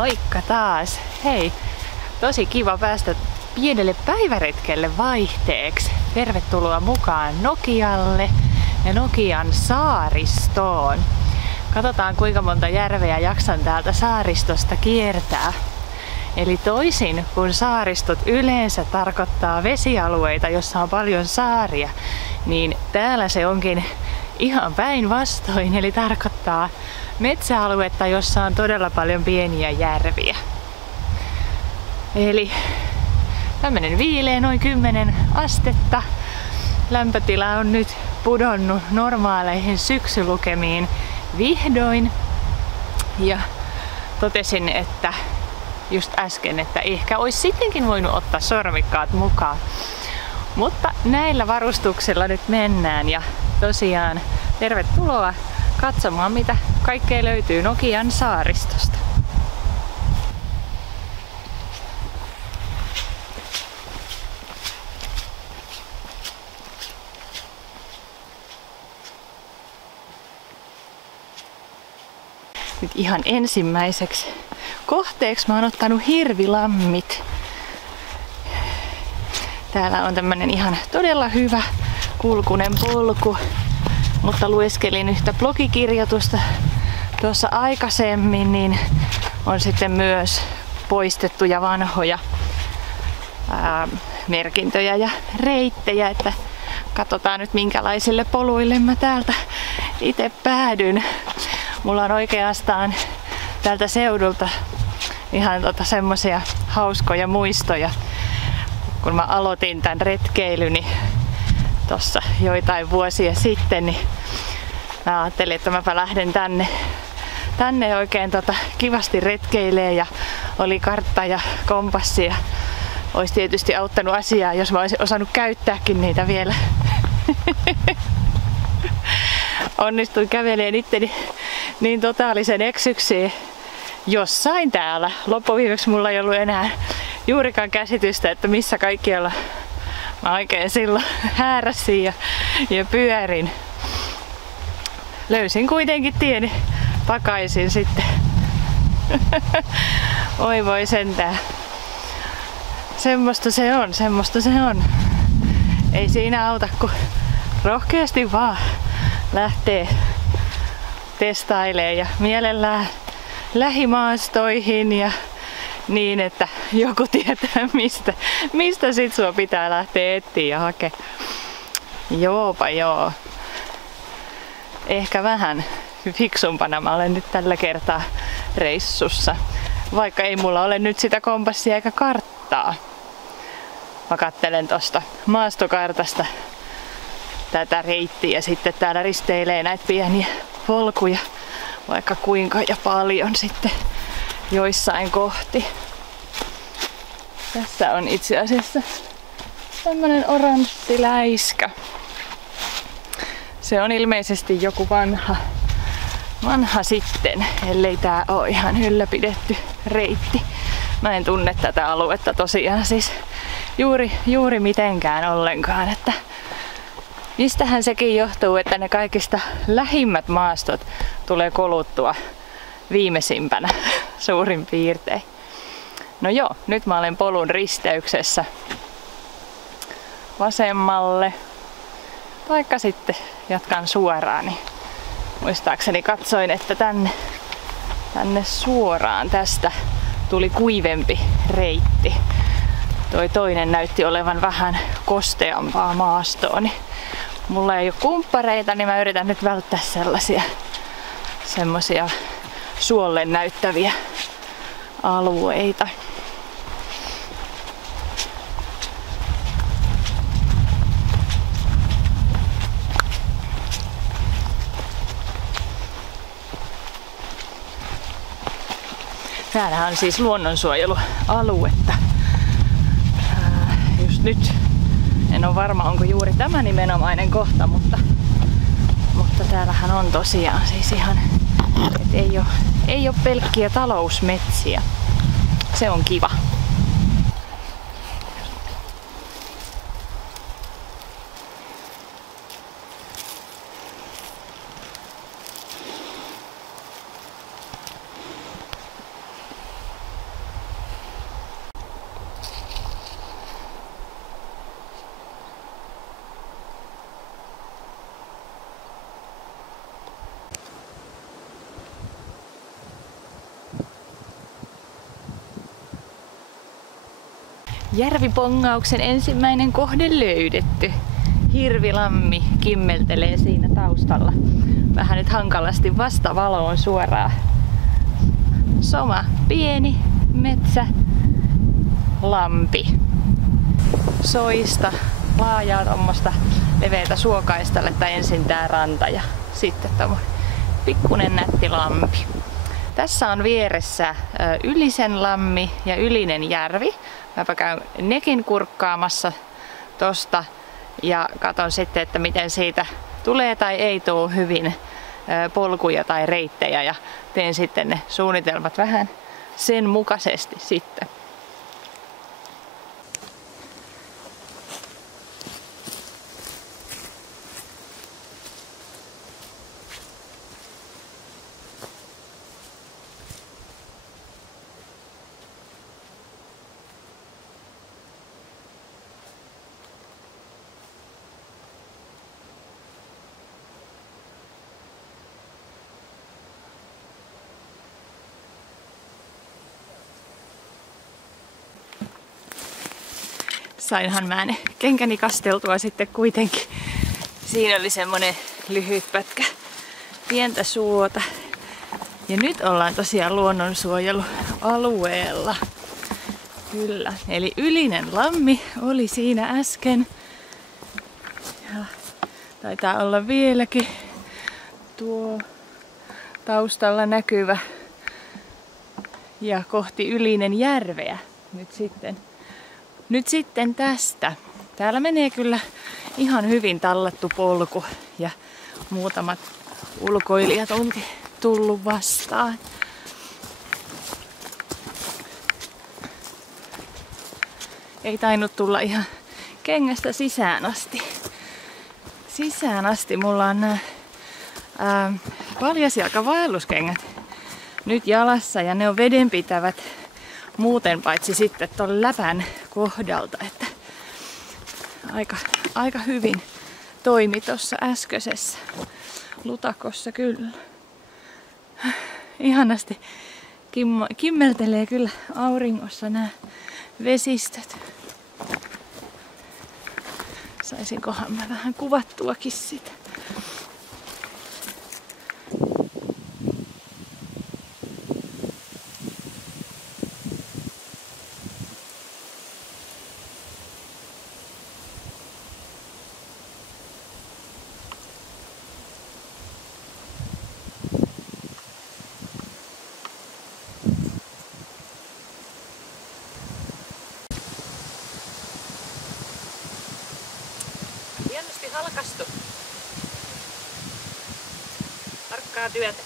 Moikka taas! Hei, tosi kiva päästä pienelle päiväretkelle vaihteeksi. Tervetuloa mukaan Nokialle ja Nokian saaristoon. Katsotaan kuinka monta järveä jaksan täältä saaristosta kiertää. Eli toisin kuin saaristot yleensä tarkoittaa vesialueita, jossa on paljon saaria, niin täällä se onkin ihan päinvastoin, eli tarkoittaa metsäaluetta, jossa on todella paljon pieniä järviä. Eli tämmönen viileä, noin 10 astetta. Lämpötila on nyt pudonnut normaaleihin syksylukemiin vihdoin. Ja totesin, että just äsken, että ehkä olisi sittenkin voinut ottaa sormikkaat mukaan. Mutta näillä varustuksilla nyt mennään ja tosiaan tervetuloa katsomaan, mitä kaikkea löytyy Nokian saaristosta. Nyt ihan ensimmäiseksi kohteeksi mä oon ottanut Hirvilammit. Täällä on tämmönen ihan todella hyvä kulkunen polku, mutta lueskelin yhtä blogikirjoitusta tuossa aikaisemmin, niin on sitten myös poistettuja vanhoja merkintöjä ja reittejä, että katsotaan nyt minkälaisille poluille mä täältä itse päädyn. Mulla on oikeastaan tältä seudulta ihan semmosia hauskoja muistoja. Kun mä aloitin tän retkeilyni tossa joitain vuosia sitten, niin mä ajattelin, että mäpä lähden tänne oikein kivasti retkeilee ja oli kartta ja kompassi ja olisi tietysti auttanut asiaa, jos mä olisin osannut käyttääkin niitä vielä. Onnistuin kävelemään itteni niin totaalisen eksyksiin jossain täällä. Loppuviimeksi mulla ei ollut enää juurikaan käsitystä, että missä kaikkialla mä oikein silloin hääräsin ja pyörin. Löysin kuitenkin tieni takaisin sitten. Oi voi sentään. Semmosta se on. Ei siinä auta, kun rohkeasti vaan lähtee testailemaan ja mielellään lähimaastoihin ja niin, että joku tietää mistä sit sua pitää lähteä etsiä ja hakea. Joopa joo. Ehkä vähän fiksumpana mä olen nyt tällä kertaa reissussa. Vaikka ei mulla ole nyt sitä kompassia eikä karttaa. Mä katselen tosta maastokartasta tätä reittiä ja sitten täällä risteilee näitä pieniä polkuja vaikka kuinka ja paljon sitten joissain kohti. Tässä on itse asiassa tämmönen oranssi läiskä. Se on ilmeisesti joku vanha sitten, ellei tää oo ihan ylläpidetty reitti. Mä en tunne tätä aluetta tosiaan siis juuri mitenkään ollenkaan, että mistähän sekin johtuu, että ne kaikista lähimmät maastot tulee koluttua viimeisimpänä suurin piirtein. No joo, nyt mä olen polun risteyksessä vasemmalle. Taikka sitten jatkan suoraan, niin muistaakseni katsoin, että tänne suoraan tästä tuli kuivempi reitti. Toi toinen näytti olevan vähän kosteampaa maastoa, niin mulla ei ole kumppareita, niin mä yritän nyt välttää semmosia suolle näyttäviä alueita. Täällähän on siis luonnonsuojelualuetta. Just nyt en ole varma, onko juuri tämä nimenomainen kohta, mutta täällähän on tosiaan siis ihan, että ei ole pelkkiä talousmetsiä. Se on kiva. Järvipongauksen ensimmäinen kohde löydetty. Hirvilammi kimmeltelee siinä taustalla. Vähän nyt hankalasti vastavaloon suoraan. Soma, pieni metsä, lampi. Soista, laajaa tommosta leveätä suokaistaletta ensin tää ranta ja sitten tommonen pikkunen nätti lampi. Tässä on vieressä Ylisen lammi ja Ylinen järvi. Mäpä käyn nekin kurkkaamassa tosta ja katon sitten, että miten siitä tulee tai ei tule hyvin polkuja tai reittejä ja teen sitten ne suunnitelmat vähän sen mukaisesti sitten. Sainhan mä ne kenkäni kasteltua sitten kuitenkin. Siinä oli semmonen lyhyt pätkä pientä suota. Ja nyt ollaan tosiaan luonnonsuojelualueella. Kyllä, eli Ylinen lammi oli siinä äsken. Ja taitaa olla vieläkin tuo taustalla näkyvä. Ja kohti Ylinen järveä nyt sitten tästä. Täällä menee kyllä ihan hyvin tallattu polku ja muutamat ulkoilijat onkin tullut vastaan. Ei tainnut tulla ihan kengästä sisään asti. Sisään asti mulla on nämä paljasjalkavaelluskengät nyt jalassa ja ne on vedenpitävät muuten paitsi sitten ton läpän kohdalta, että aika hyvin toimi tuossa äskeisessä lutakossa kyllä. Ihanasti kimmeltelee kyllä auringossa nämä vesistöt. Saisinkohan mä vähän kuvattuakin sitä. Hienosti halkastu. Tarkkaa työtä.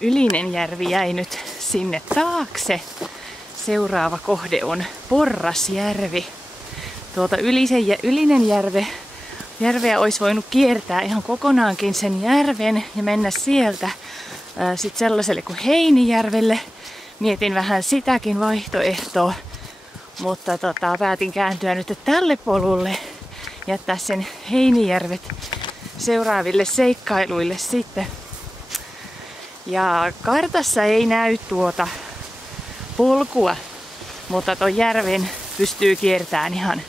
Ylinen järvi jäi nyt sinne taakse. Seuraava kohde on Porrasjärvi. Ylinen järveä olisi voinut kiertää ihan kokonaankin sen järven ja mennä sieltä sitten sellaiselle kuin Heinijärvelle. Mietin vähän sitäkin vaihtoehtoa, mutta päätin kääntyä nyt tälle polulle, jättää sen Heinijärvet seuraaville seikkailuille sitten. Ja kartassa ei näy tuota polkua, mutta tuon järven pystyy kiertämään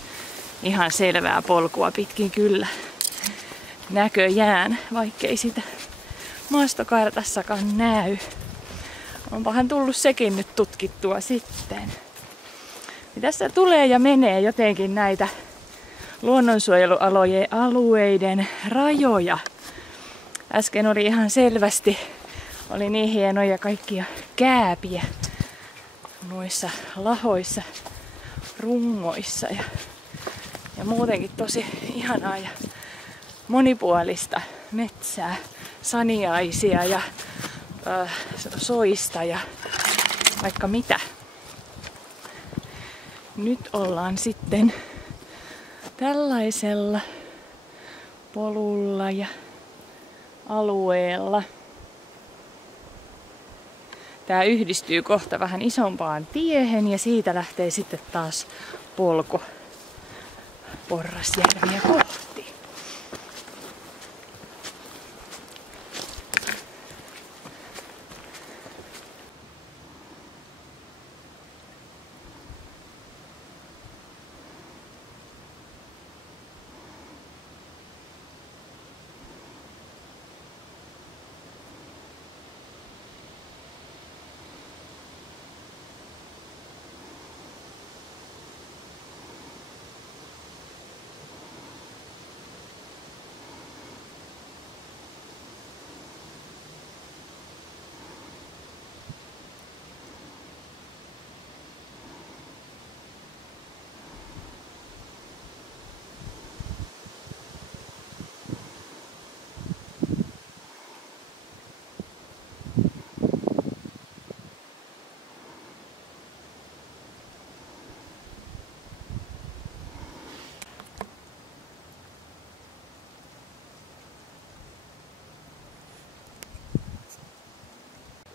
ihan selvää polkua pitkin kyllä näköjään, vaikkei sitä maastokartassakaan näy. Onpahan tullut sekin nyt tutkittua sitten. Ja tässä tulee ja menee jotenkin näitä luonnonsuojelualueiden rajoja. Äsken oli ihan selvästi, oli niin hienoja kaikkia kääpiä noissa lahoissa. rungoissa ja muutenkin tosi ihanaa ja monipuolista metsää, saniaisia ja soista ja vaikka mitä. Nyt ollaan sitten tällaisella polulla ja alueella. Tää yhdistyy kohta vähän isompaan tiehen ja siitä lähtee sitten taas polku Porrasjärviä kohti.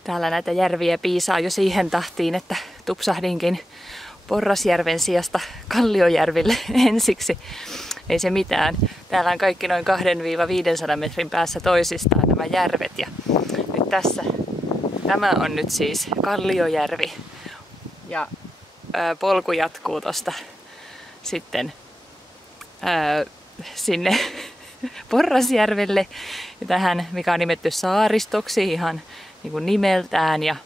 Täällä näitä järviä piisaa jo siihen tahtiin, että tupsahdinkin Porrasjärven sijasta Kalliojärville ensiksi. Ei se mitään. Täällä on kaikki noin 200–500 metrin päässä toisistaan nämä järvet. Ja nyt tässä, tämä on nyt siis Kalliojärvi. Ja polku jatkuu tosta sitten sinne Porrasjärvelle. Ja tähän, mikä on nimetty saaristoksi ihan niin kuin nimeltään, ja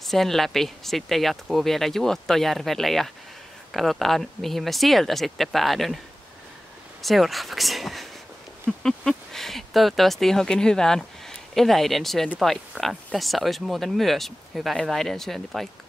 sen läpi sitten jatkuu vielä Juottojärvelle ja katsotaan mihin mä sieltä sitten päädyn seuraavaksi. Toivottavasti johonkin hyvään eväiden syöntipaikkaan. Tässä olisi muuten myös hyvä eväiden syöntipaikka.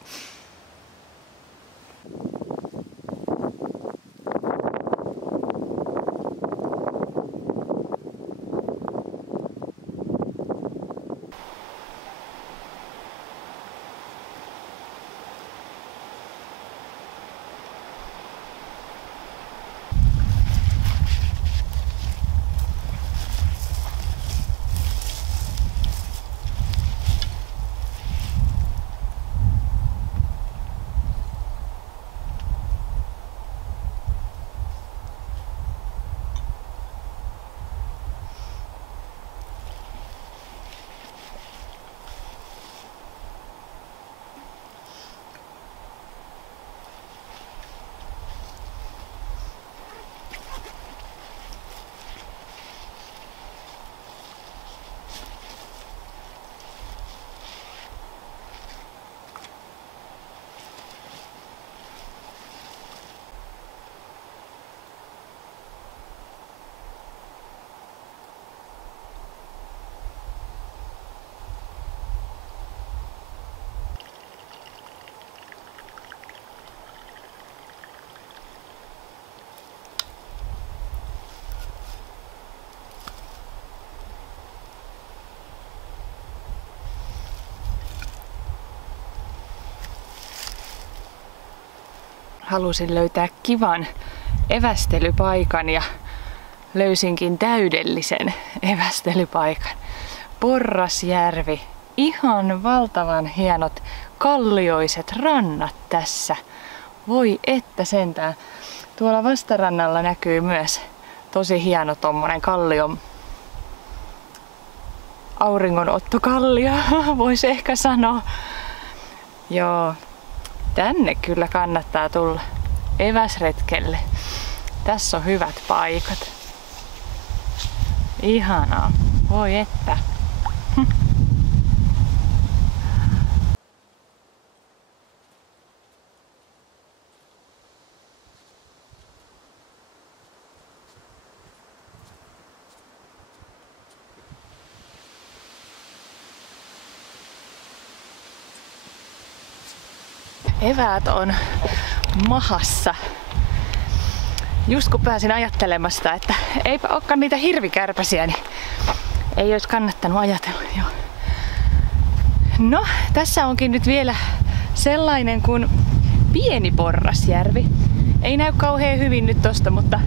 Halusin löytää kivan evästelypaikan ja löysinkin täydellisen evästelypaikan. Porrasjärvi. Ihan valtavan hienot kallioiset rannat tässä. Voi että sentään. Tuolla vastarannalla näkyy myös tosi hieno tommonen kallion auringonottokallio, voisi ehkä sanoa. Joo. Tänne kyllä kannattaa tulla eväsretkelle. Tässä on hyvät paikat. Ihanaa. Voi että. eväät on mahassa. Just kun pääsin ajattelemasta, että eipä olekaan niitä hirvikärpäsiä, niin ei olisi kannattanut ajatella. Joo. No, tässä onkin nyt vielä sellainen kuin Pieni Porrasjärvi. Ei näy kauhean hyvin nyt tosta, mutta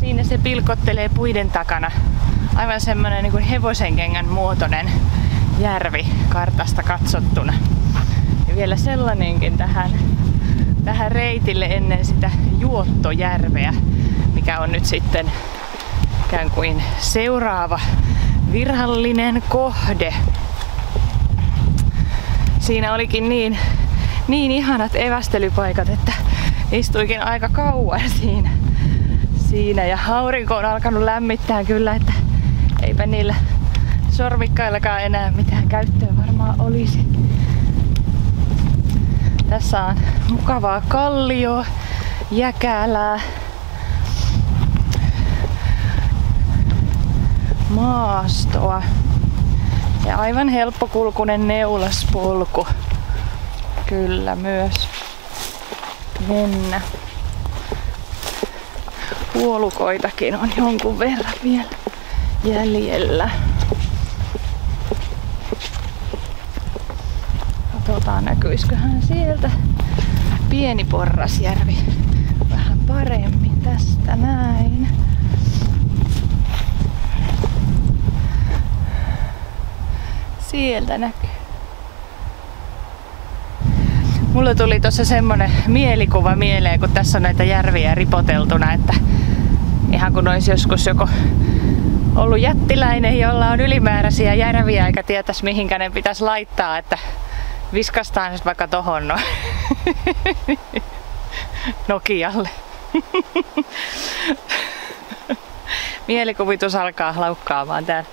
siinä se pilkottelee puiden takana. Aivan semmonen niin kuin hevosenkengän muotoinen järvi kartasta katsottuna. Ja vielä sellainenkin tähän reitille ennen sitä Juottojärveä, mikä on nyt sitten ikään kuin seuraava virallinen kohde. Siinä olikin niin ihanat evästelypaikat, että istuikin aika kauan siinä ja aurinko on alkanut lämmittää kyllä, että eipä niillä sormikkaillakaan enää mitään käyttöä varmaan olisi. Tässä on mukavaa kallioa, jäkälää, maastoa ja aivan helppokulkunen neulaspolku kyllä myös mennä. Puolukoitakin on jonkun verran vielä jäljellä. Katsotaan, näkyisiköhän sieltä Pieni Porrasjärvi vähän paremmin tästä näin. Sieltä näkyy. Mulla tuli tossa semmonen mielikuva mieleen, kun tässä on näitä järviä ripoteltuna, että ihan kun olisi joskus joko ollut jättiläinen, jolla on ylimääräisiä järviä eikä tietäisi mihinkä ne pitäisi laittaa, että viskastaan nyt vaikka tohon Nokialle. Mielikuvitus alkaa laukkaamaan täällä.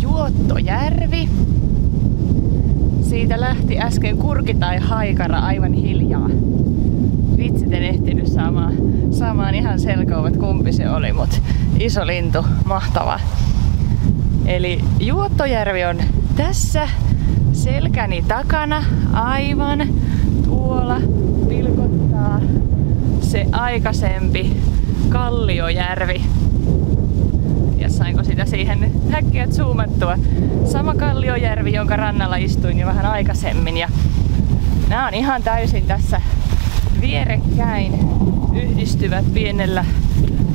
Juottojärvi. Siitä lähti äsken kurki tai haikara aivan hiljaa. Vitsit en ehtinyt saamaan ihan selkoa, kumpi se oli, mutta iso lintu, mahtava. Eli Juottojärvi on tässä selkäni takana, aivan tuolla pilkottaa se aikaisempi Kalliojärvi. Ja sainko sitä siihen häkkiä zoomattua. Sama Kalliojärvi, jonka rannalla istuin jo vähän aikaisemmin. Ja nämä on ihan täysin tässä vierekkäin, yhdistyvät pienellä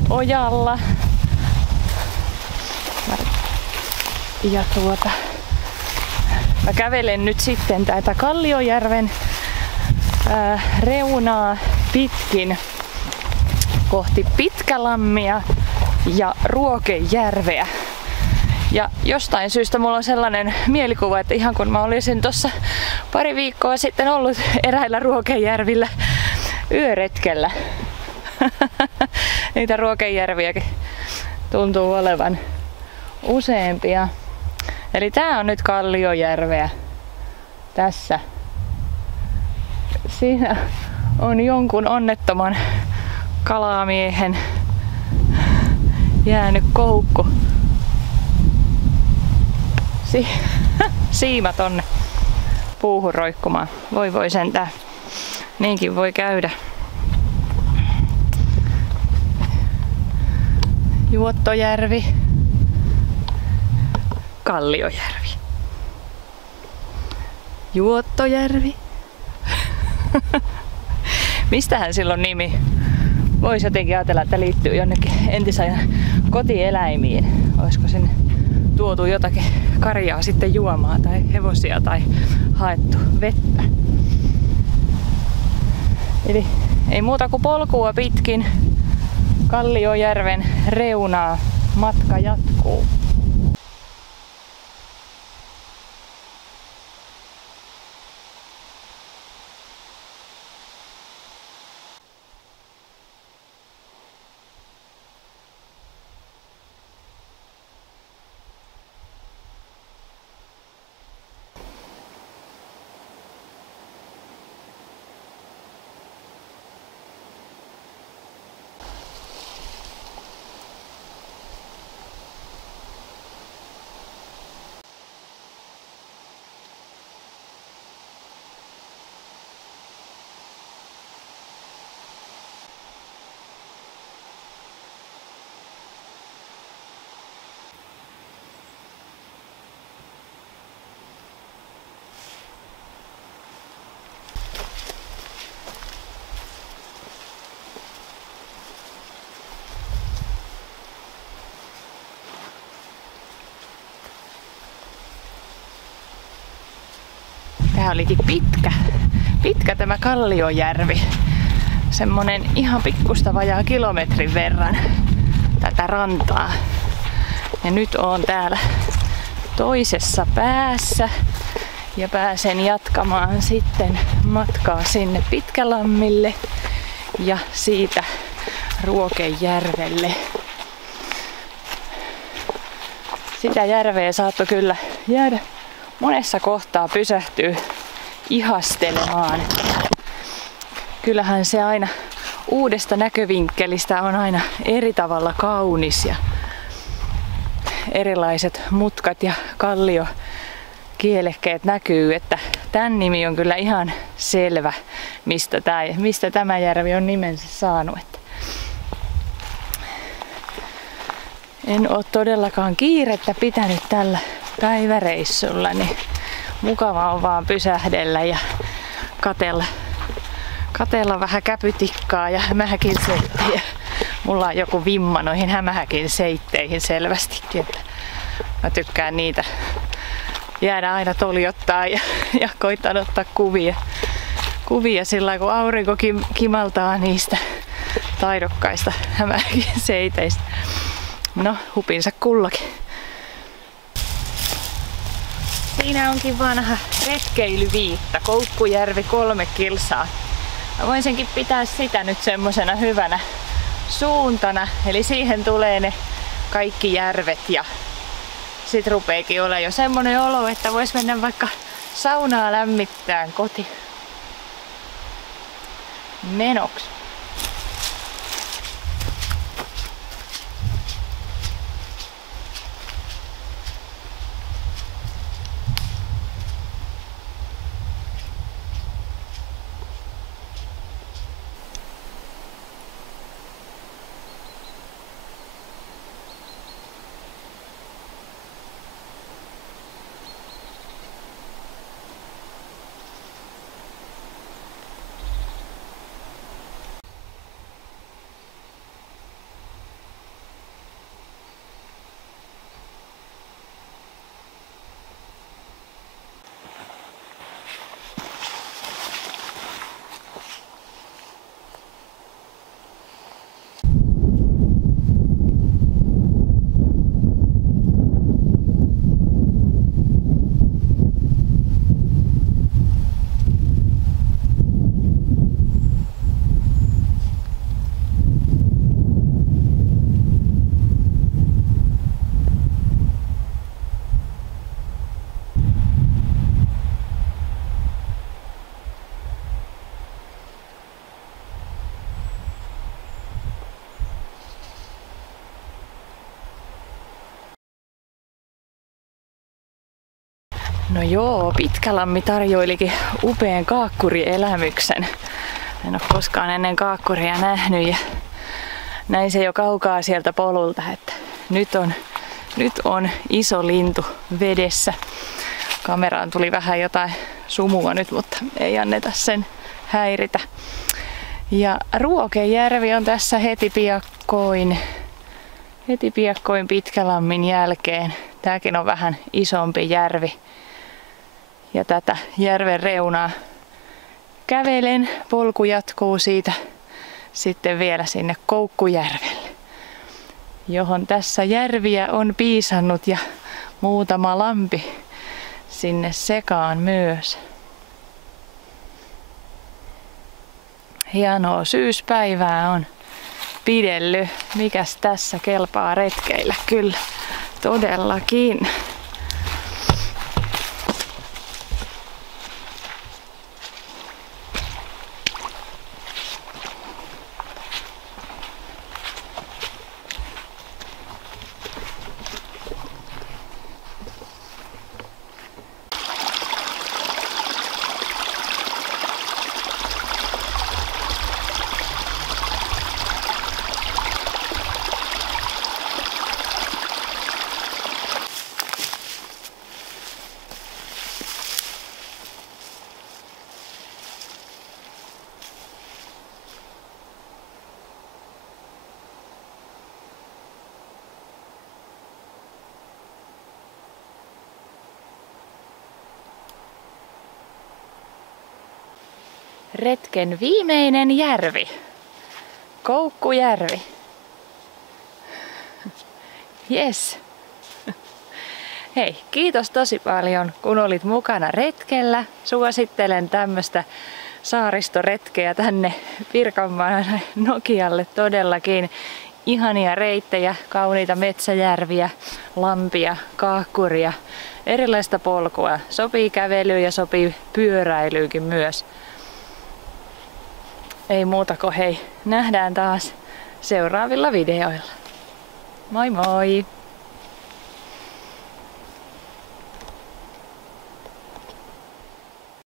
ojalla. Ja mä kävelen nyt sitten tätä Kalliojärven reunaa pitkin kohti Pitkälammia ja Ruokejärveä. Ja jostain syystä mulla on sellainen mielikuva, että ihan kun mä olisin tuossa pari viikkoa sitten ollut eräillä Ruokejärvillä yöretkellä. Niitä Ruokejärviäkin tuntuu olevan useampia. Eli tää on nyt Kalliojärveä tässä. Siinä on jonkun onnettoman kalamiehen jäänyt koukku. Siima tonne puuhun roikkumaan. Voi sentään. Niinkin voi käydä. Juottojärvi. Kalliojärvi. Juottojärvi. Mistähän silloin nimi? Voisi jotenkin ajatella, että liittyy jonnekin entisajan kotieläimiin. Olisiko sinne tuotu jotakin karjaa sitten juomaan tai hevosia tai haettu vettä. Eli ei muuta kuin polkua pitkin Kalliojärven reunaa matka jatkuu. Tää olikin pitkä tämä Kalliojärvi. Semmonen ihan pikkusta vajaa kilometrin verran tätä rantaa. Ja nyt oon täällä toisessa päässä ja pääsen jatkamaan sitten matkaa sinne Pitkälammille ja siitä Ruokejärvelle. Sitä järveä saattoi kyllä jäädä monessa kohtaa pysähtyä ihastelemaan. Kyllähän se aina uudesta näkövinkkelistä on aina eri tavalla kaunis ja erilaiset mutkat ja kalliokielekkeet näkyy, että tämän nimi on kyllä ihan selvä, mistä tämä järvi on nimensä saanut. En ole todellakaan kiirettä pitänyt tällä päiväreissulla, niin mukava on vaan pysähdellä ja katella vähän käpytikkaa ja hämähäkin seittejä. Mulla on joku vimma noihin hämähäkin seitteihin selvästikin, että mä tykkään niitä jäädä aina toljottaa ja koitan ottaa kuvia sillä kun aurinko kimaltaa niistä taidokkaista hämähäkin seiteistä. No, hupinsa kullakin. Siinä onkin vanha retkeilyviitta, Koukkujärvi 3 kilsaa. Mä voisinkin pitää sitä nyt semmosena hyvänä suuntana, eli siihen tulee ne kaikki järvet ja sit rupeekin olla jo semmonen olo, että vois mennä vaikka saunaa lämmittään koti menoksi. No joo, Pitkälammi tarjoilikin upean kaakkurielämyksen. En ole koskaan ennen kaakkuria nähnyt ja näin se jo kaukaa sieltä polulta, että nyt on iso lintu vedessä. Kameraan tuli vähän jotain sumua nyt, mutta ei anneta sen häiritä. Ja Ruokejärvi on tässä heti piakkoin Pitkälammin jälkeen. Tääkin on vähän isompi järvi. Ja tätä järven reunaa kävelen, polku jatkuu siitä sitten vielä sinne Koukkujärvelle, johon tässä järviä on piisannut ja muutama lampi sinne sekaan myös. Hienoa syyspäivää on pidellyt. Mikäs tässä kelpaa retkeillä? Kyllä, todellakin. retken viimeinen järvi. Koukkujärvi. Yes. Hei, kiitos tosi paljon kun olit mukana retkellä. Suosittelen tämmöstä saaristoretkeä tänne Pirkanmaan Nokialle todellakin. Ihania reittejä, kauniita metsäjärviä, lampia, kaakkuria, erilaista polkua. Sopii kävelyyn ja sopii pyöräilyykin myös. Ei muuta kuin hei, nähdään taas seuraavilla videoilla. Moi moi!